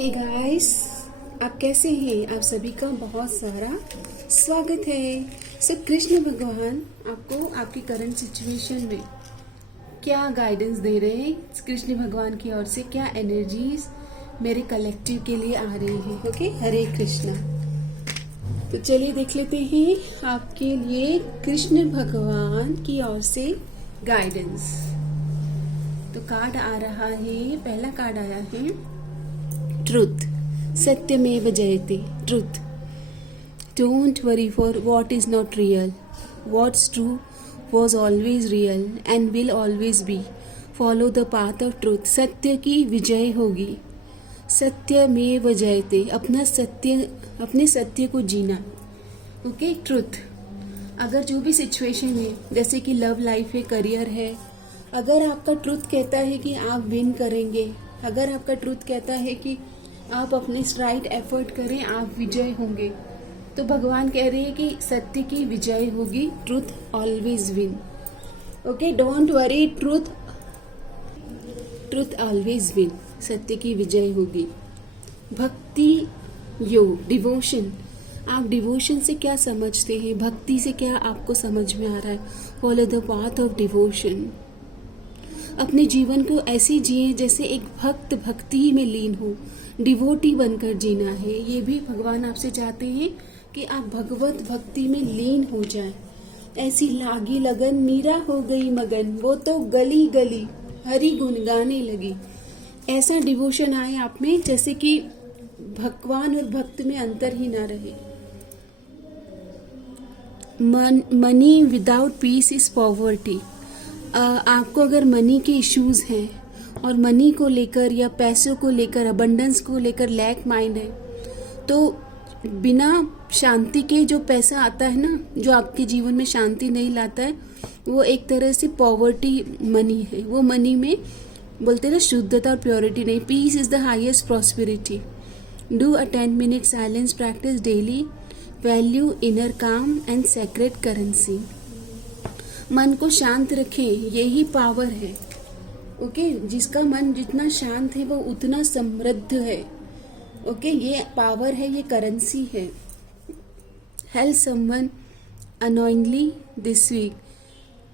Hey guys, आप कैसे हैं? आप सभी का बहुत सारा स्वागत है। कृष्ण भगवान आपको आपकी करंट सिचुएशन में क्या गाइडेंस दे रहे हैं? कृष्ण भगवान की ओर से क्या एनर्जीज मेरे कलेक्टिव के लिए आ रही हैं? ओके, हरे कृष्णा। तो चलिए देख लेते हैं आपके लिए कृष्ण भगवान की ओर से गाइडेंस। तो कार्ड आ रहा है, पहला कार्ड आया है ट्रुथ, सत्यमेव जयते। Truth, don't worry for what is not real, what's true was always real and will always be. Follow the path of truth. सत्य की विजय होगी। सत्यमेव जयते, अपने सत्य को जीना। Okay, truth. अगर जो भी सिचुएशन है, जैसे कि लव लाइफ है, करियर है, अगर आपका ट्रुथ कहता है कि आप विन करेंगे, अगर आपका ट्रुथ कहता है कि आप अपने राइट एफर्ट करें, आप विजय होंगे, तो भगवान कह रहे हैं कि सत्य की विजय होगी। Truth always win. Okay, don't worry, truth always win. सत्य की विजय होगी। भक्ति योग, डिवोशन। आप डिवोशन से क्या समझते हैं? भक्ति से क्या आपको समझ में आ रहा है? Follow the path of devotion. अपने जीवन को ऐसे जिए जैसे एक भक्त भक्ति में लीन हो, डिवोटी बनकर जीना है। ये भी भगवान आपसे चाहते हैं कि आप भगवत भक्ति में लीन हो जाएं। ऐसी लागी लगन, मीरा हो गई मगन, वो तो गली गली हरि गुण गाने लगी। ऐसा डिवोशन आए आप में जैसे कि भगवान और भक्त में अंतर ही ना रहे। Money without peace is poverty. आपको अगर मनी के इश्यूज हैं और मनी को लेकर या पैसों को लेकर, अबंडेंस को लेकर लैक माइंड है, तो बिना शांति के जो पैसा आता है ना, जो आपके जीवन में शांति नहीं लाता है, वो एक तरह से पॉवर्टी मनी है। वो मनी में बोलते हैं ना, शुद्धता और प्योरिटी नहीं। Peace is the highest prosperity. Do a 10 minute silence practice daily. Value inner calm and secret currency. मन को शांत रखें, यही पावर है। ओके, जिसका मन जितना शांत है वो उतना समृद्ध है। ओके, ये पावर है, ये करेंसी है। Help someone annoyingly this week.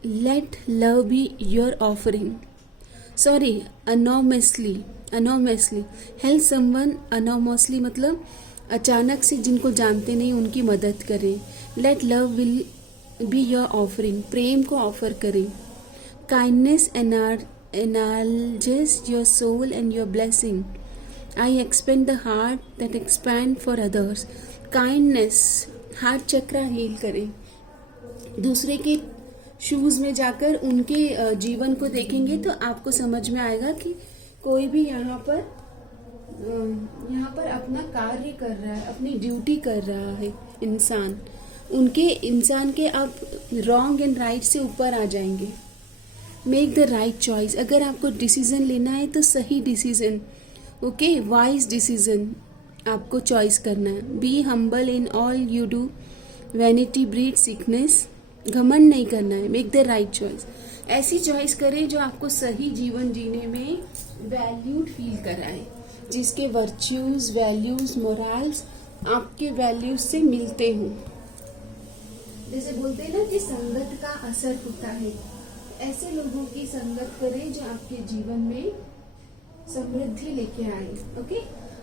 Let love be your offering. Sorry, anonymously. Help someone anonymously मतलब अचानक से, जिनको जानते नहीं उनकी मदद करें। Let love will be your offering, प्रेम को ऑफर करें। Kindness enlarges your soul and your blessing. I expand the heart that expand for others. Kindness, heart chakra heal करें। दूसरे के शूज में जाकर उनके जीवन को देखेंगे तो आपको समझ में आएगा कि कोई भी यहाँ पर अपना कार्य कर रहा है, अपनी ड्यूटी कर रहा है। इंसान के आप रॉन्ग एंड राइट से ऊपर आ जाएंगे। Make the right choice. अगर आपको डिसीजन लेना है तो सही डिसीजन, ओके, वाइज डिसीजन आपको चॉइस करना है। Be humble in all you do. Vanity breed sickness. घमंड नहीं करना है। Make the right choice. ऐसी चॉइस करें जो आपको सही जीवन जीने में वैल्यूड फील कराए, जिसके वर्च्यूज, वैल्यूज, मोरल्स आपके वैल्यूज से मिलते हों। जैसे बोलते हैं ना कि संगत का असर होता है, ऐसे लोगों की संगत करें जो आपके जीवन में समृद्धि लेके आए। ओके,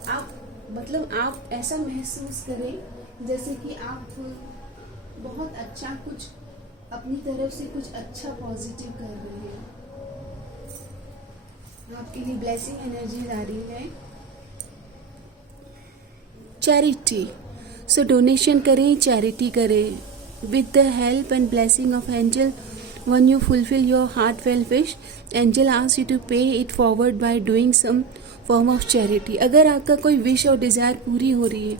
आप ऐसा महसूस करें जैसे कि आप बहुत अच्छा कुछ अपनी तरफ से कुछ अच्छा पॉजिटिव कर रहे हैं। आपके लिए ब्लेसिंग एनर्जी आ रही है। चैरिटी, सो डोनेशन करें, चैरिटी करें। With the help and blessing of angel, when you fulfill your heartfelt wish, angel asks you to pay it forward by doing some form of charity. अगर आपका कोई wish और Dzire पूरी हो रही है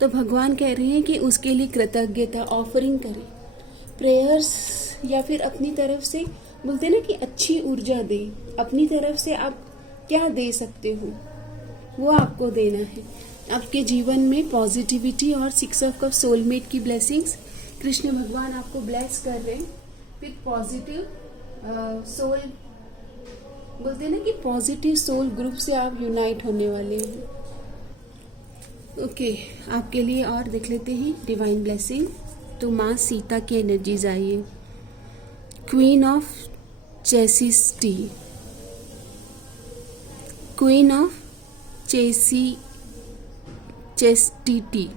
तो भगवान कह रहे हैं कि उसके लिए कृतज्ञता ऑफरिंग करें, प्रेयर्स, या फिर अपनी तरफ से बोलते हैं ना कि अच्छी ऊर्जा दें। अपनी तरफ से आप क्या दे सकते हो वो आपको देना है। आपके जीवन में पॉजिटिविटी और 6 ऑफ कप सोलमेट की ब्लेसिंग्स कृष्ण भगवान आपको ब्लेस कर रहे हैं। विथ पॉजिटिव सोल, बोलते हैं ना कि पॉजिटिव सोल ग्रुप से आप यूनाइट होने वाले हैं। ओके, आपके लिए और देख लेते हैं डिवाइन ब्लेसिंग। तो माँ सीता की एनर्जीज आइए। Queen of chastity, queen of chastity,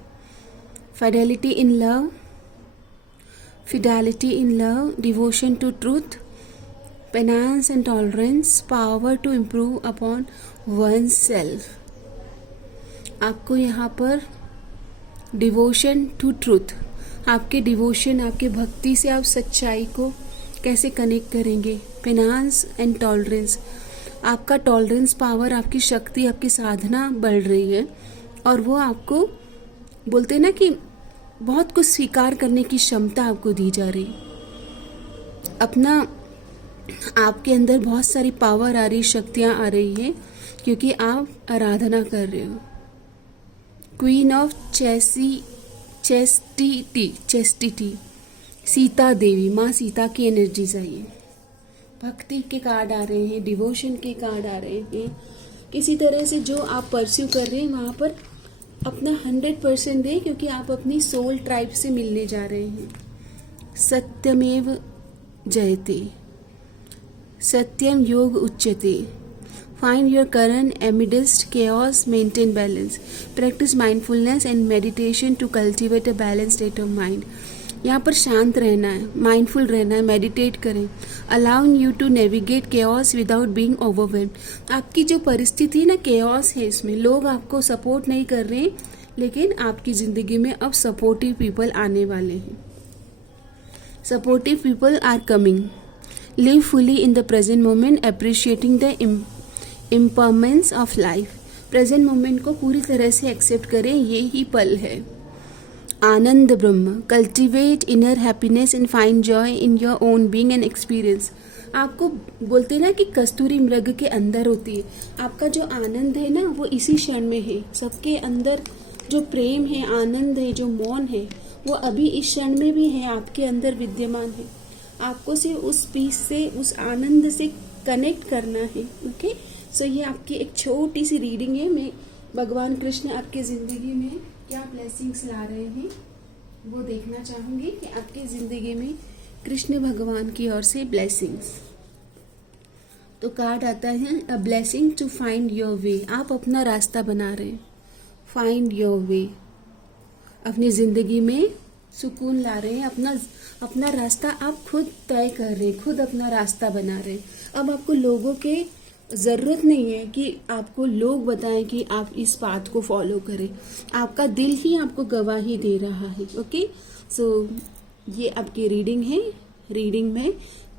fidelity in love, fidelity in love, devotion to truth, penance and tolerance, power to improve upon oneself। आपको यहाँ पर डिवोशन टू ट्रूथ, आपके डिवोशन, आपके भक्ति से आप सच्चाई को कैसे कनेक्ट करेंगे। पेनांस एंड टॉलरेंस, आपका टॉलरेंस पावर, आपकी शक्ति, आपकी साधना बढ़ रही है और वो आपको बोलते हैं ना कि बहुत कुछ स्वीकार करने की क्षमता आपको दी जा रही। अपना आपके अंदर बहुत सारी पावर आ रही, शक्तियाँ आ रही हैं क्योंकि आप आराधना कर रहे हो। Queen of chastity, Sita Devi, माँ सीता की एनर्जीज आई है। भक्ति के कार्ड आ रहे हैं, डिवोशन के कार्ड आ रहे हैं। किसी तरह से जो आप परस्यू कर रहे हैं वहाँ पर अपना 100% दें क्योंकि आप अपनी सोल ट्राइब से मिलने जा रहे हैं। सत्यमेव जयते, सत्यम योग उच्यते, find your current amidst chaos, maintain balance, practice mindfulness and meditation to cultivate a balance state of mind. यहाँ पर शांत रहना है, माइंडफुल रहना है, मेडिटेट करें। Allowing you to navigate chaos without being overwhelmed. आपकी जो परिस्थिति ना chaos है, इसमें लोग आपको सपोर्ट नहीं कर रहे हैं, लेकिन आपकी ज़िंदगी में अब सपोर्टिव पीपल आने वाले हैं। Supportive people are coming. Live fully in the present moment, appreciating the impermanence of life. Present moment को पूरी तरह से एक्सेप्ट करें, ये ही पल है। आनंद ब्रह्म, cultivate inner happiness and find joy in your own being and experience. आपको बोलते हैं ना कि कस्तूरी मृग के अंदर होती है। आपका जो आनंद है ना वो इसी क्षण में है। सबके अंदर जो प्रेम है, आनंद है, जो मौन है, वो अभी इस क्षण में भी है, आपके अंदर विद्यमान है। आपको सिर्फ उस पीस से, उस आनंद से कनेक्ट करना है। ओके, सो ये आपकी एक छोटी सी रीडिंग है। मैं भगवान कृष्ण आपके ज़िंदगी में क्या ब्लेसिंग्स ला रहे हैं वो देखना चाहूँगी कि आपकी ज़िंदगी में कृष्ण भगवान की ओर से ब्लेसिंग्स। तो कार्ड आता है a blessing to find your way. आप अपना रास्ता बना रहे हैं, फाइंड योर वे। अपनी ज़िंदगी में सुकून ला रहे हैं, अपना रास्ता आप खुद तय कर रहे हैं, खुद अपना रास्ता बना रहे हैं। अब आपको लोगों के ज़रूरत नहीं है कि आपको लोग बताएं कि आप इस पाथ को फॉलो करें। आपका दिल ही आपको गवाही दे रहा है। ओके, सो ये आपकी रीडिंग है। रीडिंग में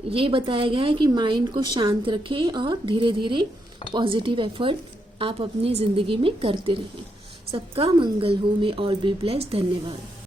ये बताया गया है कि माइंड को शांत रखें और धीरे धीरे पॉजिटिव एफर्ट आप अपनी ज़िंदगी में करते रहें। सबका मंगल हो, मे ऑल बी ब्लेस्ड। धन्यवाद।